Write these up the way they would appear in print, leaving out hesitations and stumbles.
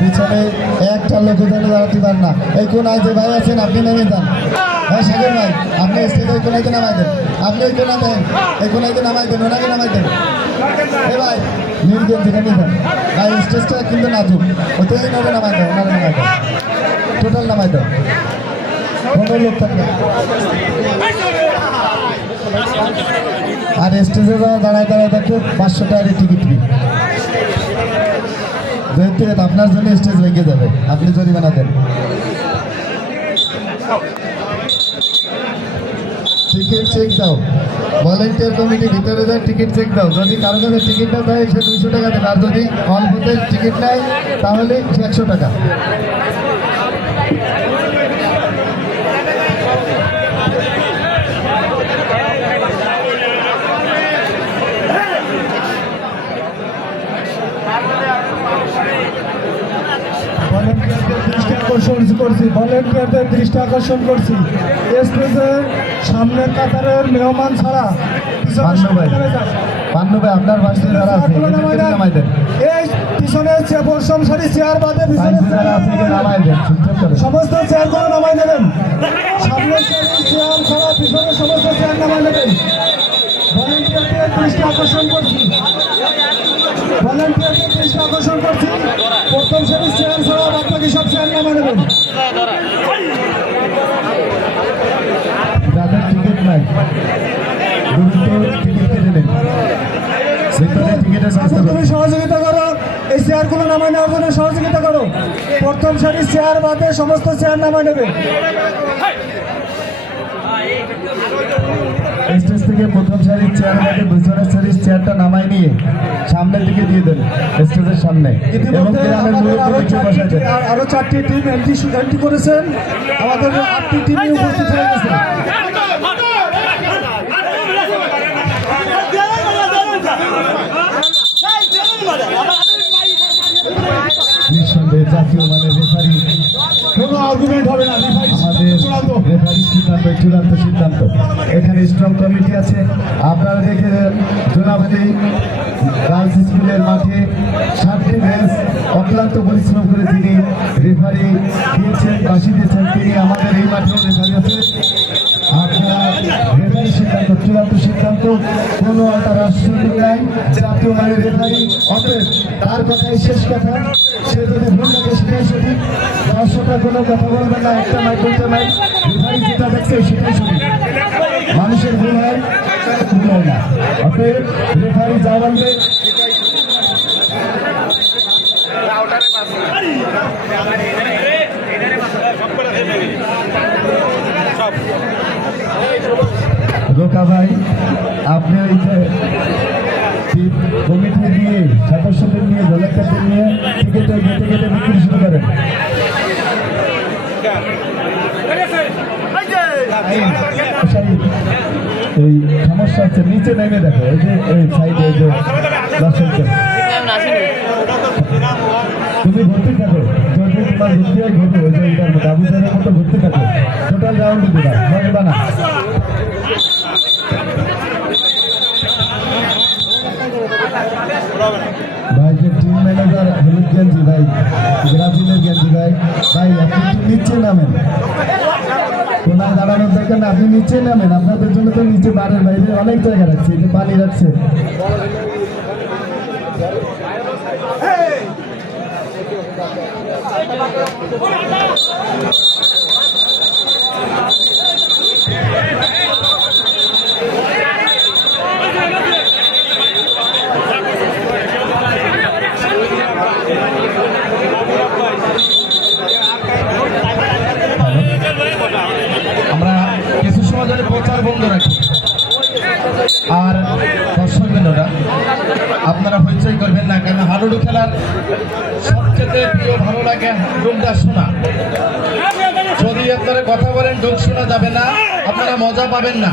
পিছনে একটা লোক যেন দাঁড়াতে পারেন না। এই কোনায় যে ভাই আছেন আপনি নেমে যান। হ্যাঁ সাগর ভাই আপনি স্টেজে ওই কোনাইতে নামাই দেন, আপনি ওই কোনা দেন, এই কোনাইতে নামাই দেন, ওনাকে নামাই দেন। এ ভাই নীল গেঞ্জিটা নিয়ে দেন ভাই, স্টেজটা কিন্তু নাজুক, ওতে ওনারে নামাই দেন, ওনারে নামাই দেন, টোটাল নামাই দেন, কোনো লোক থাকবে। আর স্টেজে দাঁড়ায় দাঁড়ায় দেখো 500 টাকার টিকিট ফি, যেহেতু আপনার জন্য স্টেজ ভেঙে যাবে, আপনি জরিমানা দেন। টিকিট চেক দাও, ভলেন্টিয়ার কমিটি ভিতরে যায়, টিকিট চেক দাও। যদি কারো কাছে টিকিট না দেয় সে 200 টাকা দেবে, আর যদি অল্পতে টিকিট নেয় তাহলে 100 টাকা। ভলেন্টিয়ারদের দৃষ্টি আকর্ষণ করছি, স্টেজের সামনের কাতারের মেহমান ছাড়া আপনার ভাষণ যারা আছে এই পিছনে প্রশংসারী চেয়ার বাদে সমস্ত চেয়ারগুলো নামাই নেবেন, সামনের চেয়ার ছাড়া পিছনে সমস্ত চেয়ার নামাই নেবেন। ভলেন্টিয়ারদের দৃষ্টি আকর্ষণ করছি, ভলেন্টিয়ারদের দৃষ্টি আকর্ষণ করছি, প্রথম শ্রেণীর চেয়ার ছাড়া বাকি সব চেয়ার নামাই নেবেন। যাদের টিকিট নাই তুমি সহযোগিতা করো, এই চেয়ারগুলো নামাই নেওয়ার জন্য সহযোগিতা করো। প্রথম সারির চেয়ার বাদে সমস্ত চেয়ার নামাই নেবে। স্টেজ থেকে প্রথম সারির চেয়ার বাদে পিছনের সারির চেয়ারটা নামাই নিয়ে সামনের দিকে দিয়ে দেন, স্টেজের সামনে। আরো 4টি টিম এন্ট্রি করেছেন, আমাদের 8টি টিমই উপস্থিত হয়ে গেছে। নিঃসন্দেহে জাতীয় মানের রেফারি, কোনো আর্গুমেন্ট হবে না, আমাদের রেফারি সিদ্ধান্ত চূড়ান্ত সিদ্ধান্ত। এখানে স্ট্রং কমিটি আছে, আপনারা দেখেছেন জোনাবালি গার্লস স্কুলের মাঠে 7টি ম্যাচ অক্লান্ত পরিশ্রম করে তিনি রেফারি দিয়েছেন, বাসি দিয়েছেন, তিনি আমাদের এই মাঠেও রেফারি আছে। আপনার রেফারি সিদ্ধান্ত চূড়ান্ত সিদ্ধান্ত, কোনো আন্তঃরাষ্ট্রীয় নাই, জাতীয় মানের রেফারি, অতএব তার কথাই শেষ কথা। সে যদি ভুল থাকে সেটাই সঠিক, দর্শকরা কোনো কথা বলবে না, একটা মাইক বলতে নাই, রেফারি যেটা দেখছে সেটাই সঠিক। মানুষের ভুল হয়, ভুল হয় না, অতএব রেফারি যা বলবে রোকা ভাই, আপনি ওই কমিটি দিয়ে সদস্যদের নিয়ে ভলেন্টিয়ারদের নিয়ে টিকিট গেটে গেটে বিক্রি শুরু করেন। এই সমস্যা হচ্ছে, নিচে নেমে দেখো, এই যে এই সাইডে যে দর্শকদের তুমি ভর্তি থাকো, যদি তোমার ভর্তি হয় ঘটে ওই যে এটার মতো আবুদের মতো ভর্তি থাকো, টোটাল রাউন্ড দিবা, ভাববা না। ভাই যে টিম ম্যানেজার হলুদ গেঞ্জি ভাই, ব্রাজিলের গেঞ্জি ভাই, ভাই আপনি একটু নিচে নামেন, কোনায় দাঁড়ানোর দরকার না, আপনি নিচে নামেন। আপনাদের জন্য তো নিচে বাড়ির বাইরে অনেক জায়গা রাখছে, যে পানি রাখছে। আমরা কিছু সময় ধরে প্রচার বন্ধ রাখি, আর দর্শকরা আপনারা হইচই করবেন না, কারণ হাডুডু খেলার সবচেয়ে প্রিয় ভালো লাগে ডুমটা শোনা। যদি আপনারা কথা বলেন ডুম শোনা যাবে না, আপনারা মজা পাবেন না।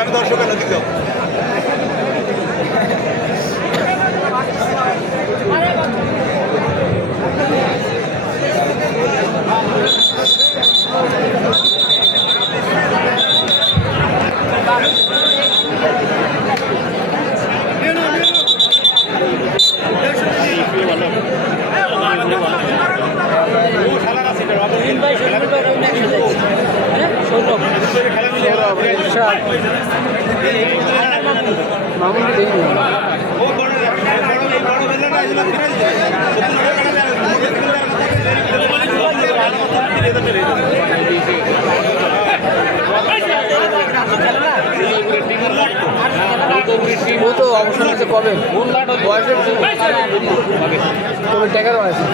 আমি দর্শকের নদী দাও ও তো অবসর আছে কবে বয়সের তবে টাকারও আছে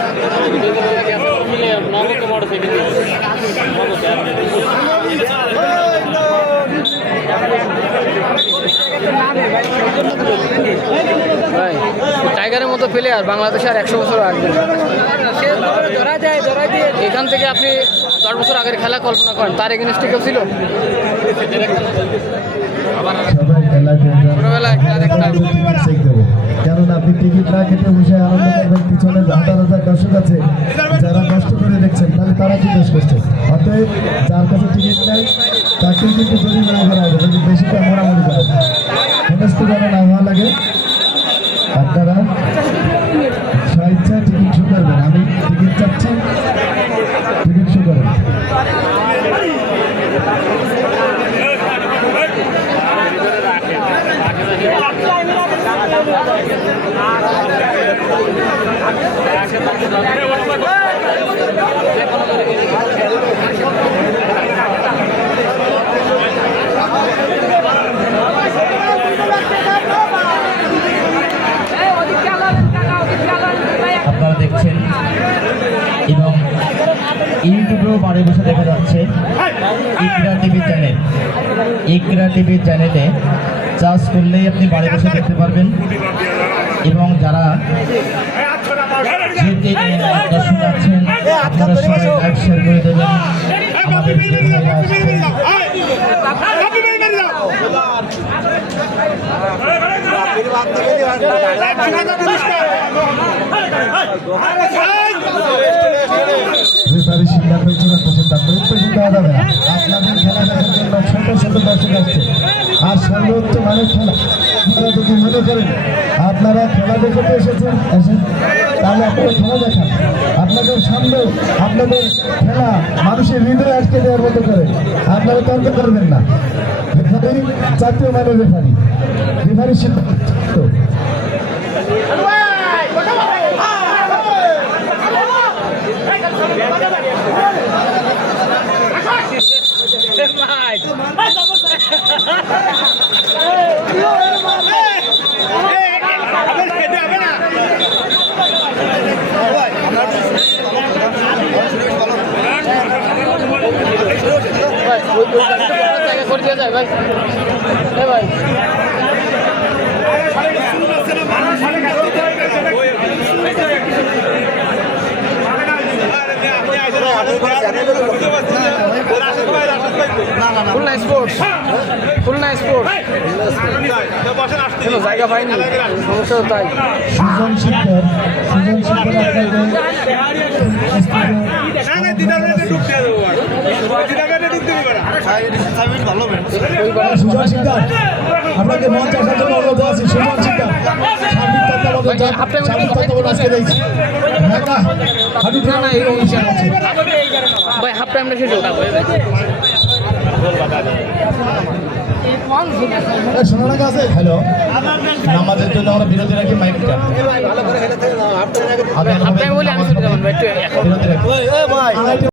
ভাই টাইগারের মতো প্লেয়ার বাংলাদেশে আর 100 বছর আসবে এখান থেকে আপনি 10 বছর আগের খেলা কল্পনা করেন, তার এগেনস্টে কেউ ছিল ছোটবেলায় খেলা দেখতাম। কেননা আপনি টিকিট না কেটে বসে আনন্দ করবেন, পিছনে হাজার হাজার দর্শক আছে যারা কষ্ট করে দেখছেন, তাহলে তারা কি দেশ করছে। অতএব যার কাছে টিকিট নেই তাকে কিন্তু জরিমানা করা হবে, যদি বেশিটা মোড়ামুড়ি করে হেনস্থ যেন না হওয়া লাগে। আপনারা স্বেচ্ছা টিকিট শো করবেন, আমি টিকিট চাচ্ছি, টিকিট শো করেন। আপনারা দেখছেন এবং ইউটিউবেও বাড়ি বসে দেখা যাচ্ছে ইকরা টিভি চ্যানেল। ইকরা টিভি চ্যানেলে চার্জ করলেই আপনি বাড়ি বসে দেখতে পারবেন। এবং যারা দর্শক আছেন আপনারা সবাই লাইক শেয়ার করে দেবেন। আমাদের রেফারি সিদ্ধান্ত চূড়ান্ত সিদ্ধান্ত উত্তেজিত হওয়া যাবে না। আপনাদের খেলা দেখার জন্য শত শত দর্শক আসছে, আর সর্বোচ্চ মানের খেলা আপনারা যদি মনে করেন আপনারা খেলা দেখাতে এসেছেন তাহলে আপনারা খেলা দেখান। আপনাদের সামনে আপনাদের খেলা মানুষের হৃদয়ে আটকে দেওয়ার মতো করে আপনারা তর্ক করবেন না। রেফারি জাতীয় মানের রেফারি, রেফারি সিদ্ধান্ত। করে দিয়ে যায় ভাই, ভাই খুলনা স্পোর্টস, খুলনা স্পোর্টস জায়গা পাইনি, সমস্যা তাই। সুজন শিকদার, সুজন শিকদার সুজন শিকদার আপনাকে মঞ্চ আসার জন্য অনুরোধ আছে। সুজন শিকদার ভাই হাফ টাইমটা শেষ হোক। হ্যালো, নামাজের জন্য আমরা বিরতি রাখি মাইকটা। হাফ টাইম বলে আমি চলে যাবেন ভাই, একটু বিরতি রাখি।